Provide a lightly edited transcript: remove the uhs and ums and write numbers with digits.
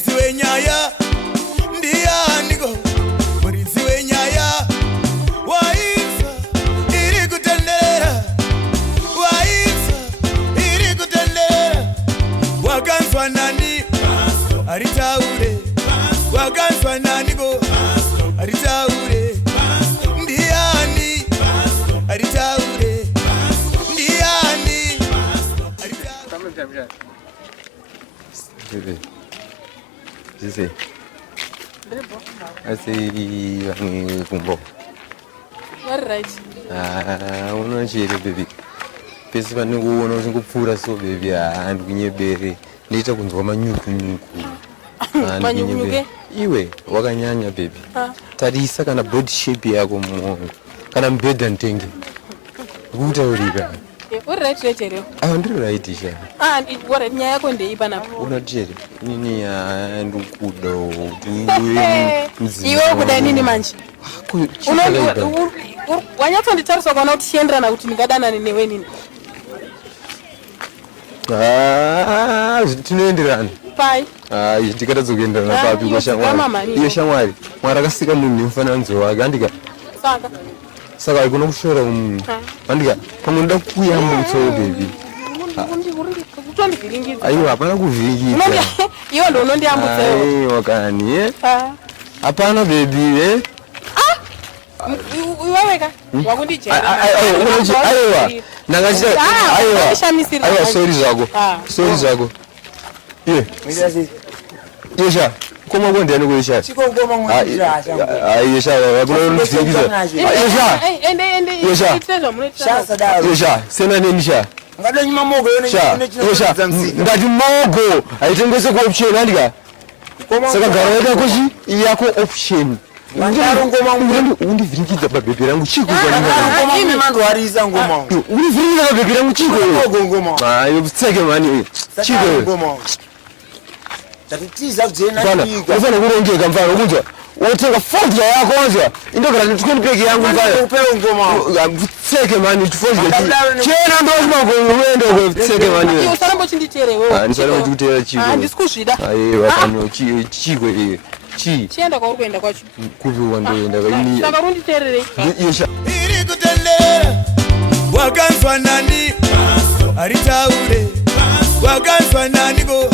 muridzi wenyaya ndianiko muridzi wenyaya waisa iri kutendera waisa iri kutendera wakanzwa nani aritaure wakanzwa naniko aritaure ndiani aritaure ndiani aritaure Bebe. Zise. Asi wangi kumbo. What right? Unochere baby. Pesi panikuona chingopfura so baby andikunyeberere. Ndiita kunzwa manyuku. Manyuku. Iwe wakanyanya baby. Tarisa kana body shape yako muono. Kana mbeda ntenge. Kutaurika. What right rechero? Ndiri right isha. What right nyaya yako ndeipa napo. Unochere. Nini ndikuda Iwe kuda nini manje? Wanyatsonditarisa kwaona kuti chienderana kuti ndingadanane newe nini? Tinoenderana. Pai. Tikatadzokuenderana papi kwa shamwari. Iyo shamwari. Mwari akasika munhu nemufananidzo wake. Andika. Saka ikuno kushora munhu. Andika. Pamwe ndoda kuyambutsa baby. Aiwa hapana kuvhirikidza. Iwe ndo unondiyambutsa. Aiwa kani hapana baby Iweweka wakundijera. Aiwa nakachita aiwa sorry zvako. Iye. Yesha. Koma kwendeni kwesha. Chikongoma ngondira shangu. Yesha yakunondivhirikidza. Yesha. Ende. Yesha sena neni sha. Ngada nyuma mogo yone Yesha. Ndati mogo aitengese ku option andika. Saka garoda kuchi yako option. Ngaro ngoma undivhirikidza baby rangu chiko ngoma mimi mando harisa ngoma. Undivhirikidza baby rangu chiko. Ngoma. Yoptseke mani. Chiko ngoma. Tatitiza kujena kika. Ufana kurongeka mfana kunzwa. Wotenga fodya yako wanzwa. Indogara nditukeni peke yangu mfana. Upewe ngoma. Tseke mani chifodya. Chena ndo chimagolo uende tseke mani. Iyo sarambo chindichere wewe. Ndisaramba chikutera chiko. Ndisikuzvida. Aiwa pano chiko Chienda kwaurikuenda kwacho. Kupi wandoenda kaini. Saka runditerere. Yesha. iri kutendera wakanzwa nani aritaure wakanzwa naniko